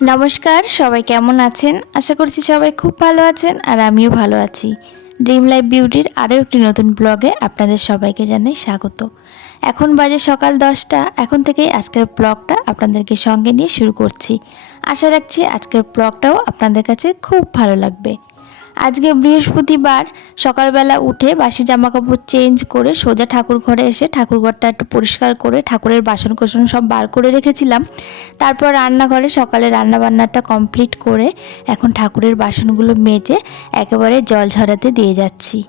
নমস্কার, সবাই কেমন আছেন? আশা করছি সবাই খুব ভালো আছেন আর আমিও ভালো আছি। ড্রিম লাইফ বিউটির আরও একটি নতুন ব্লগে আপনাদের সবাইকে জানাই স্বাগত। এখন বাজে সকাল 10টা। এখন থেকেই আজকের ব্লগটা আপনাদেরকে সঙ্গে নিয়ে শুরু করছি। আশা রাখছি আজকের ব্লগটাও আপনাদের কাছে খুব ভালো লাগবে। আজকে বৃহস্পতিবার, সকালবেলা উঠে বাসি জামাকাপড় চেঞ্জ করে সোজা ঠাকুর ঘরে এসে ঠাকুরঘরটা একটু পরিষ্কার করে ঠাকুরের বাসন কোসন সব বার করে রেখেছিলাম। তারপর রান্নাঘরে সকালে রান্নাবান্নাটা কমপ্লিট করে এখন ঠাকুরের বাসনগুলো মেজে একেবারে জল ঝরাতে দিয়ে যাচ্ছি।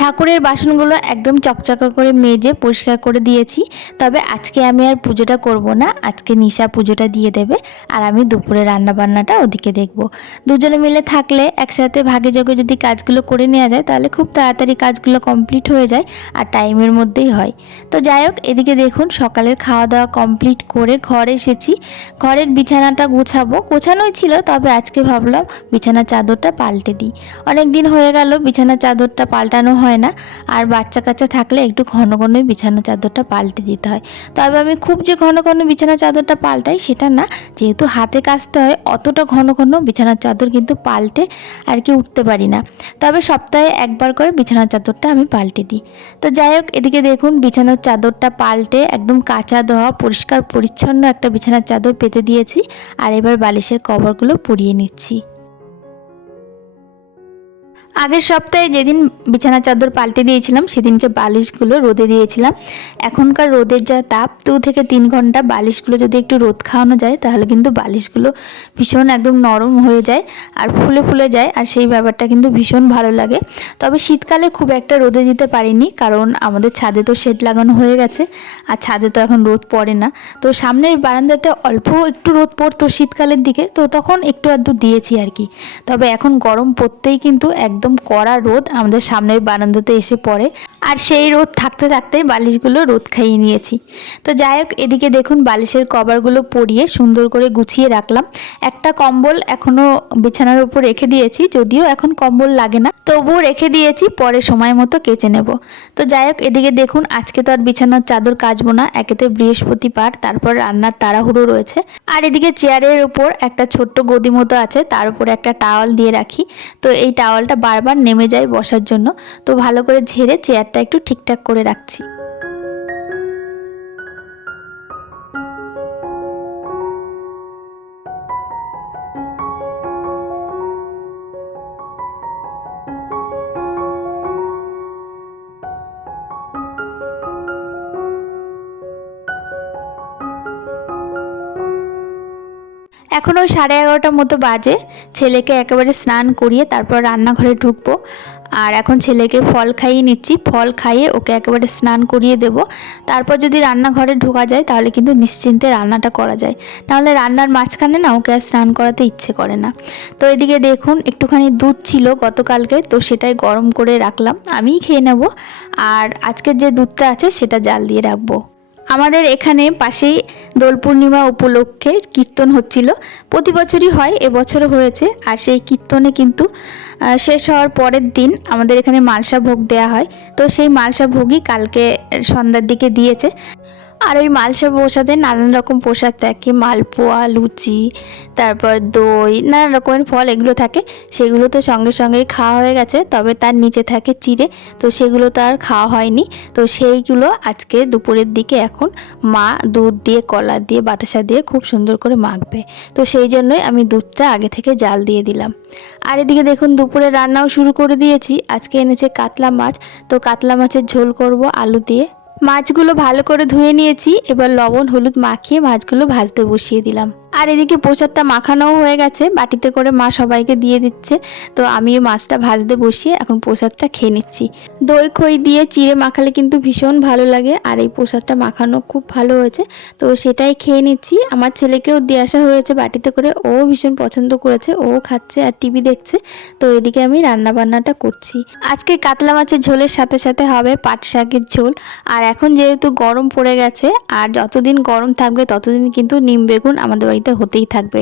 ঠাকুরের বাসনগুলো একদম চকচকা করে মেজে পরিষ্কার করে দিয়েছি। তবে আজকে আমি আর পুজোটা করব না, আজকে নিশা পুজোটা দিয়ে দেবে আর আমি দুপুরে রান্নাবান্নাটা ওদিকে দেখব। দুজনে মিলে থাকলে একসাথে ভাগে যোগে যদি কাজগুলো করে নেওয়া যায় তাহলে খুব তাড়াতাড়ি কাজগুলো কমপ্লিট হয়ে যায় আর টাইমের মধ্যেই হয়। তো যাই হোক, এদিকে দেখুন সকালের খাওয়া দাওয়া কমপ্লিট করে ঘরে এসেছি। ঘরের বিছানাটা গোছানোই ছিল, তবে আজকে ভাবলাম বিছানার চাদরটা পাল্টে দিই। অনেক দিন হয়ে গেল বিছানার চাদরটা পাল্টানো হয় না, আর বাচ্চা কাচ্চা থাকলে একটু ঘন ঘনই বিছানা চাদরটা পাল্টে দিতে হয়। তবে আমি খুব যে ঘন ঘন বিছানা চাদরটা পাল্টাই সেটা না, যেহেতু হাতে কাচতে হয় অতটা ঘন ঘন বিছানার চাদর কিন্তু পাল্টে আর কি উঠতে পারি না। তবে সপ্তাহে একবার করে বিছানার চাদরটা আমি পাল্টে দিই। তো যাই হোক, এদিকে দেখুন বিছানার চাদরটা পাল্টে একদম কাচা ধোয়া পরিষ্কার পরিচ্ছন্ন একটা বিছানার চাদর পেতে দিয়েছি। আর এবার বালিশের কভারগুলো পরিয়ে নিচ্ছি। আগের সপ্তাহে যেদিন বিছানা চাদর পাল্টে দিয়েছিলাম সেদিনকে বালিশগুলো রোদে দিয়েছিলাম। এখনকার রোদের যা তাপ, 2 থেকে 3 ঘন্টা বালিশগুলো যদি একটু রোদ খাওয়ানো যায় তাহলে কিন্তু বালিশগুলো ভীষণ একদম নরম হয়ে যায় আর ফুলে ফুলে যায়, আর সেই ব্যাপারটা কিন্তু ভীষণ ভালো লাগে। তবে শীতকালে খুব একটা রোদে দিতে পারিনি, কারণ আমাদের ছাদে তো শেড লাগানো হয়ে গেছে আর ছাদে তো এখন রোদ পড়ে না। তো সামনের বারান্দাতে অল্প একটু রোদ পড়তো শীতকালের দিকে, তো তখন একটু আধটু দিয়েছি আর কি। তবে এখন গরম পড়তেই কিন্তু একদম কড়া রোদ আমাদের সামনের বারান্দাতে এসে পড়ে, আর সেই রোদ থাকতে থাকতেই বালিশগুলো রোদ খাইয়ে নিয়েছি। তো যাই হোক, এদিকে দেখুন বালিশের কভারগুলো পরিয়ে সুন্দর করে গুছিয়ে রাখলাম। একটা কম্বল এখনও বিছানার উপর রেখে দিয়েছি, যদিও এখন কম্বল লাগে না, তবুও রেখে দিয়েছি, পরে সময় মতো কেচে নেব। তো যাই হোক, এদিকে দেখুন আজকে তো আর বিছানার চাদর কাচবো না, একেতে বৃহস্পতিবার, তারপর রান্নার তাড়াহুড়ো রয়েছে। আর এদিকে চেয়ারের উপর একটা ছোট্ট গদি মতো আছে, তার উপরে একটা টাওয়াল দিয়ে রাখি। তো এই টাওয়ালটা বারবার নেমে যায় বসার জন্য, তো ভালো করে ঝেড়ে চেয়ারটা একটু ঠিকঠাক করে রাখছি। এখন ওই 11:30টার মতো বাজে। ছেলেকে একেবারে স্নান করিয়ে তারপর রান্নাঘরে ঢুকবো। আর এখন ছেলেকে ফল খাইয়ে নিচ্ছি, ফল খাইয়ে ওকে একেবারে স্নান করিয়ে দেব। তারপর যদি রান্নাঘরে ঢোকা যায় তাহলে কিন্তু নিশ্চিন্তে রান্নাটা করা যায়, নাহলে রান্নার মাঝখানে না ওকে আর স্নান করাতে ইচ্ছে করে না। তো এদিকে দেখুন একটুখানি দুধ ছিল গতকালকে, তো সেটাই গরম করে রাখলাম, আমিই খেয়ে নেব। আর আজকের যে দুধটা আছে সেটা জাল দিয়ে রাখবো। আমাদের এখানে পাশেই দোল পূর্ণিমা উপলক্ষে কীর্তন হচ্ছিল, প্রতি বছরই হয়, এবছরও হয়েছে। আর সেই কীর্তনে কিন্তু শেষ হওয়ার পরের দিন আমাদের এখানে মালসা ভোগ দেয়া হয়। তো সেই মালসা ভোগই কালকে সন্ধ্যার দিকে দিয়েছে। আর ওই মালসা প্রসাদে নানান রকম প্রসাদ থাকে, মালপোয়া, লুচি, তারপর দই, নানান রকমের ফল এগুলো থাকে। সেগুলো তো সঙ্গে সঙ্গেই খাওয়া হয়ে গেছে, তবে তার নিচে থাকে চিড়ে, তো সেগুলো তো আর খাওয়া হয়নি। তো সেইগুলো আজকে দুপুরের দিকে এখন মা দুধ দিয়ে, কলা দিয়ে, বাতাসা দিয়ে খুব সুন্দর করে মাখবে। তো সেই জন্যই আমি দুধটা আগে থেকে জাল দিয়ে দিলাম। আর এদিকে দেখুন দুপুরে রান্নাও শুরু করে দিয়েছি। আজকে এনেছে কাতলা মাছ, তো কাতলা মাছের ঝোল করব আলু দিয়ে। মাছগুলো ভালো করে ধুয়ে নিয়েছি, এবার লবণ হলুদ মাখিয়ে মাছগুলো ভাজতে বসিয়ে দিলাম। আর এদিকে প্রসাদটা মাখানোও হয়ে গেছে, বাটিতে করে মা সবাইকে দিয়ে দিচ্ছে। তো আমিও মাছটা ভাজতে বসিয়ে এখন প্রসাদটা খেয়ে নিচ্ছি। দই খই দিয়ে চিড়ে মাখালে কিন্তু ভীষণ ভালো লাগে, আর এই প্রসাদটা মাখানো খুব ভালো হয়েছে, তো সেটাই খেয়ে নিচ্ছি। আমার ছেলেকেও দিয়ে আসা হয়েছে বাটিতে করে, ও ভীষণ পছন্দ করেছে, ও খাচ্ছে আর টিভি দেখছে। তো এদিকে আমি রান্না বান্নাটা করছি। আজকে কাতলা মাছের ঝোলের সাথে সাথে হবে পাট শাকের ঝোল। আর এখন যেহেতু গরম পড়ে গেছে, আর যতদিন গরম থাকবে ততদিন কিন্তু নিম বেগুন আমাদের বাড়িতে মধ্যে হতেই থাকবে।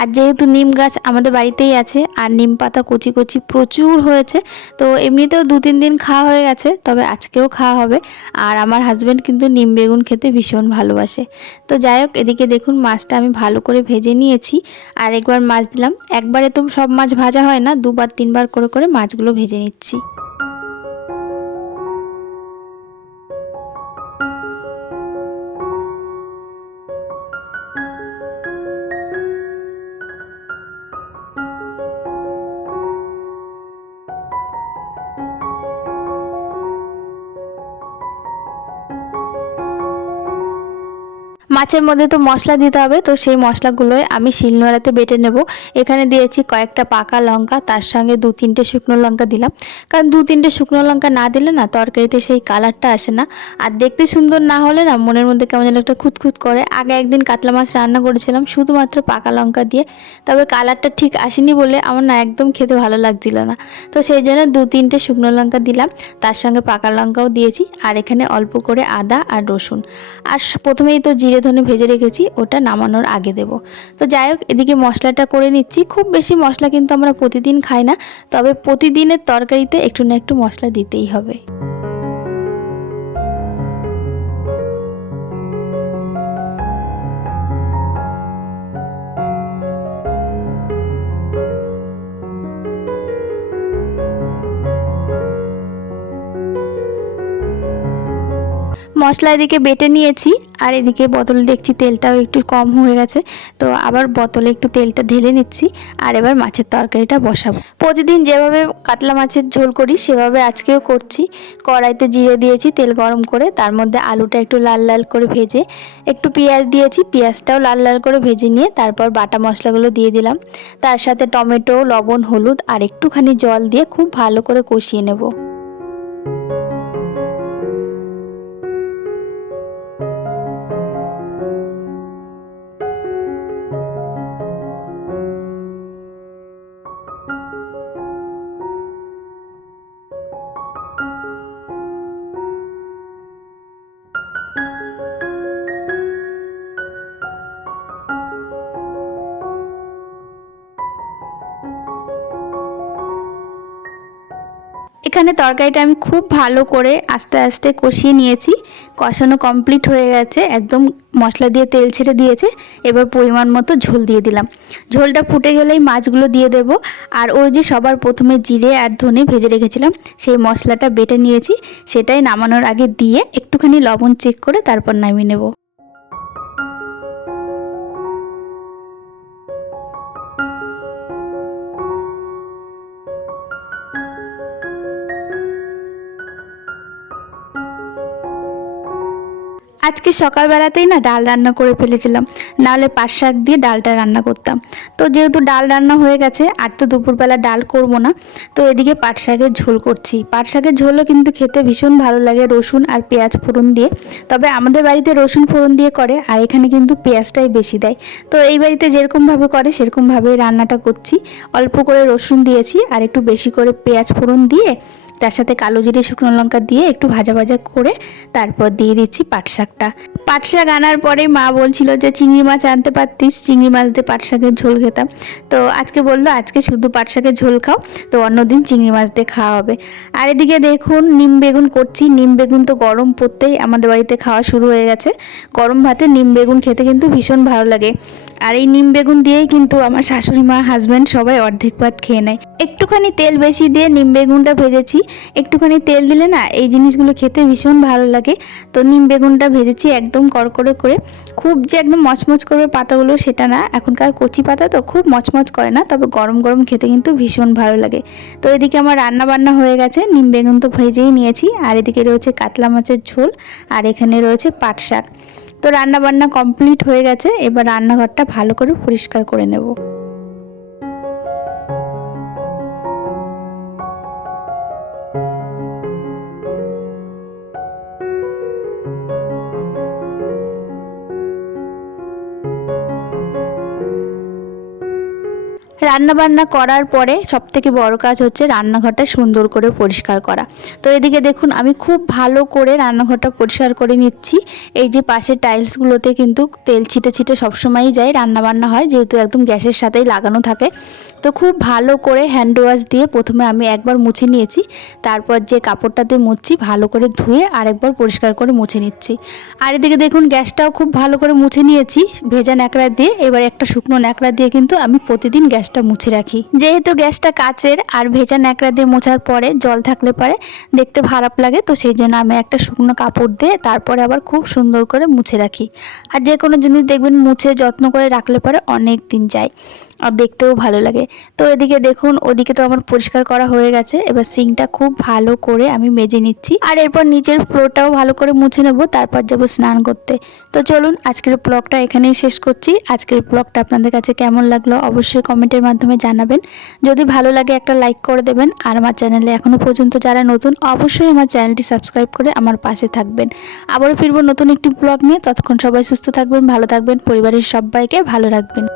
আর যেহেতু নিম গাছ আমাদের বাড়িতেই আছে আর নিম পাতা কচি কচি প্রচুর হয়েছে, তো এমনিতেও 2-3 দিন খাওয়া হয়ে গেছে, তবে আজকেও খাওয়া হবে। আর আমার হাজব্যান্ড কিন্তু নিম বেগুন খেতে ভীষণ ভালোবাসে। তো যাই হোক, এদিকে দেখুন মাছটা আমি ভালো করে ভেজে নিয়েছি। আর একবার মাছ দিলাম, একবারে তো সব মাছ ভাজা হয় না, 2-3 বার করে করে মাছগুলো ভেজে নিচ্ছি। মাছের মধ্যে তো মশলা দিতে হবে, তো সেই মশলাগুলোই আমি শিলনোড়াতে বেটে নেব। এখানে দিয়েছি কয়েকটা পাকা লঙ্কা, তার সঙ্গে 2-3টে শুকনো লঙ্কা দিলাম, কারণ 2-3টে শুকনো লঙ্কা না দিলে না তরকারিতে সেই কালারটা আসে না। আর দেখতে সুন্দর না হলে না মনের মধ্যে কেমন যেন একটা খুঁতখুত করে। আগে একদিন কাতলা মাছ রান্না করেছিলাম শুধুমাত্র পাকা লঙ্কা দিয়ে, তবে কালারটা ঠিক আসেনি বলে আমার না একদম খেতে ভালো লাগছিল না। তো সেই জন্য 2-3টে শুকনো লঙ্কা দিলাম, তার সঙ্গে পাকা লঙ্কাও দিয়েছি। আর এখানে অল্প করে আদা আর রসুন, আর প্রথমেই তো জিরে ধনে ভেজে রেখেছি, ওটা নামানোর আগে দেব। তো যাই হোক, এদিকে মশলাটা করে নিচ্ছি। খুব বেশি মশলা কিন্তু আমরা প্রতিদিন খাই না, তবে প্রতিদিনের তরকারিতে একটু না একটু মশলা দিতেই হবে। মশলা এদিকে বেটে নিয়েছি, আর এদিকে বোতলে দেখছি তেলটাও একটু কম হয়ে গেছে, তো আবার বোতলে একটু তেলটা ঢেলে নিচ্ছি। আর এবার মাছের তরকারিটা বসাবো। প্রতিদিন যেভাবে কাতলা মাছের ঝোল করি সেভাবে আজকেও করছি। কড়াইতে জিরে দিয়েছি, তেল গরম করে তার মধ্যে আলুটা একটু লাল লাল করে ভেজে, একটু পেঁয়াজ দিয়েছি, পেঁয়াজটাও লাল লাল করে ভেজে নিয়ে তারপর বাটা মশলাগুলো দিয়ে দিলাম। তার সাথে টমেটো, লবণ, হলুদ আর একটুখানি জল দিয়ে খুব ভালো করে কষিয়ে নেব। এখানে তরকারিটা আমি খুব ভালো করে আস্তে আস্তে কষিয়ে নিয়েছি। কষানো কমপ্লিট হয়ে গেছে, একদম মশলা দিয়ে তেল ছেড়ে দিয়েছে। এবার পরিমাণ মতো ঝোল দিয়ে দিলাম। ঝোলটা ফুটে গেলেই মাছগুলো দিয়ে দেব। আর ওই যে সবার প্রথমে জিরে আর ধনে ভেজে রেখেছিলাম, সেই মশলাটা বেটে নিয়েছি, সেটাই নামানোর আগে দিয়ে একটুখানি লবণ চেক করে তারপর নামিয়ে নেব। আজকে সকালবেলাতেই না ডাল রান্না করে ফেলেছিলাম, নাহলে পাট শাক দিয়ে ডালটা রান্না করতাম। তো যেহেতু ডাল রান্না হয়ে গেছে আর তো দুপুরবেলা ডাল করব না, তো এদিকে পাট শাকের ঝোল করছি। পাট শাকের ঝোলও কিন্তু খেতে ভীষণ ভালো লাগে রসুন আর পেঁয়াজ ফোড়ন দিয়ে। তবে আমাদের বাড়িতে রসুন ফোড়ন দিয়ে করে, আর এখানে কিন্তু পেঁয়াজটাই বেশি দেয়। তো এই বাড়িতে যেরকমভাবে করে সেরকমভাবেই রান্নাটা করছি। অল্প করে রসুন দিয়েছি আর একটু বেশি করে পেঁয়াজ ফোড়ন দিয়ে, তার সাথে কালো জিরে শুকনো লঙ্কা দিয়ে একটু ভাজা ভাজা করে তারপর দিয়ে দিচ্ছি পাট শাকটা। পাট শাক আনার পরেই মা বলছিল যে চিংড়ি মাছ আনতে পারতিস, চিংড়ি মাছ দিয়ে পাট শাকের ঝোল খেতাম। তো আজকে বললো আজকে শুধু পাট শাকের ঝোল খাও, তো অন্যদিন চিংড়ি মাছ দিয়ে খাওয়া হবে। আর এদিকে দেখুন নিম বেগুন করছি। নিম বেগুন তো গরম পড়তেই আমাদের বাড়িতে খাওয়া শুরু হয়ে গেছে। গরম ভাতে নিম বেগুন খেতে কিন্তু ভীষণ ভালো লাগে। আর এই নিম বেগুন দিয়েই কিন্তু আমার শাশুড়ি মা, হাজব্যান্ড সবাই অর্ধেক ভাত খেয়ে নেয়। একটুখানি তেল বেশি দিয়ে নিম বেগুনটা ভেজেছি। একটুখানি তেল দিলে না এই জিনিসগুলো খেতে ভীষণ ভালো লাগে। তো নিম বেগুনটা ভেজেছি একদম কড়কড়ে করে, খুব যে একদম মচমচ করবে পাতাগুলো সেটা না, এখনকার কচি পাতা তো খুব মচমচ করে না, তবে গরম গরম খেতে কিন্তু ভীষণ ভালো লাগে। তো এদিকে আমার রান্না বান্না হয়ে গেছে, নিম বেগুন তো ভেজেই নিয়েছি, আর এদিকে রয়েছে কাতলা মাছের ঝোল, আর এখানে রয়েছে পাট শাক। তো রান্না বান্না কমপ্লিট হয়ে গেছে, এবার রান্নাঘরটা ভালো করে পরিষ্কার করে নেব। রান্নাবান্না করার পরে সবথেকে বড় কাজ হচ্ছে রান্নাঘরটা সুন্দর করে পরিষ্কার করা। তো এদিকে দেখুন আমি খুব ভালো করে রান্নাঘরটা পরিষ্কার করে নিচ্ছি। এই যে পাশের টাইলসগুলোতে কিন্তু তেল ছিটে ছিটে সবসময়ই যায়, রান্নাবান্না হয় যেহেতু একদম গ্যাসের সাথেই লাগানো থাকে। তো খুব ভালো করে হ্যান্ড ওয়াশ দিয়ে প্রথমে আমি একবার মুছে নিয়েছি, তারপর যে কাপড়টা দিয়ে মুছছি ভালো করে ধুয়ে আরেকবার পরিষ্কার করে মুছে নিচ্ছি। আর এদিকে দেখুন গ্যাসটাও খুব ভালো করে মুছে নিয়েছি ভেজা ন্যাকড়া দিয়ে। এবার একটা শুকনো ন্যাকড়া দিয়ে কিন্তু আমি প্রতিদিন গ্যাসটা মুছে রাখি, যেহেতু গ্যাসটা কাচের আর ভেজা ন্যাকড়া দিয়ে মোছার পরে জল থাকলে পরে দেখতে খারাপ লাগে। তো সেই জন্য আমি একটা শুকনো কাপড় দিয়ে তারপরে আবার খুব সুন্দর করে মুছে রাখি। আর যে কোনো জিনিস দেখবেন মুছে যত্ন করে রাখলে পরে অনেক দিন যায় আর দেখতেও ভালো লাগে। তো এদিকে দেখুন ওদিকে তো আমার পরিষ্কার করা হয়ে গেছে, এবার সিঙ্কটা খুব ভালো করে আমি মেজে নিচ্ছি আর এরপর নিচের ফ্লোরটাও ভালো করে মুছে নেব, তারপর যাবো স্নান করতে। তো চলুন আজকের ব্লগটা এখানেই শেষ করছি। আজকের ব্লগটা আপনাদের কাছে কেমন লাগলো অবশ্যই কমেন্টের মাধ্যমে জানাবেন। যদি ভালো লাগে একটা লাইক করে দেবেন, আর আমার চ্যানেলে এখনও পর্যন্ত যারা নতুন অবশ্যই আমার চ্যানেলটি সাবস্ক্রাইব করে আমার পাশে থাকবেন। আবারও ফিরবো নতুন একটি ব্লগ নিয়ে, ততক্ষণ সবাই সুস্থ থাকবেন, ভালো থাকবেন, পরিবারের সবাইকে ভালো রাখবেন।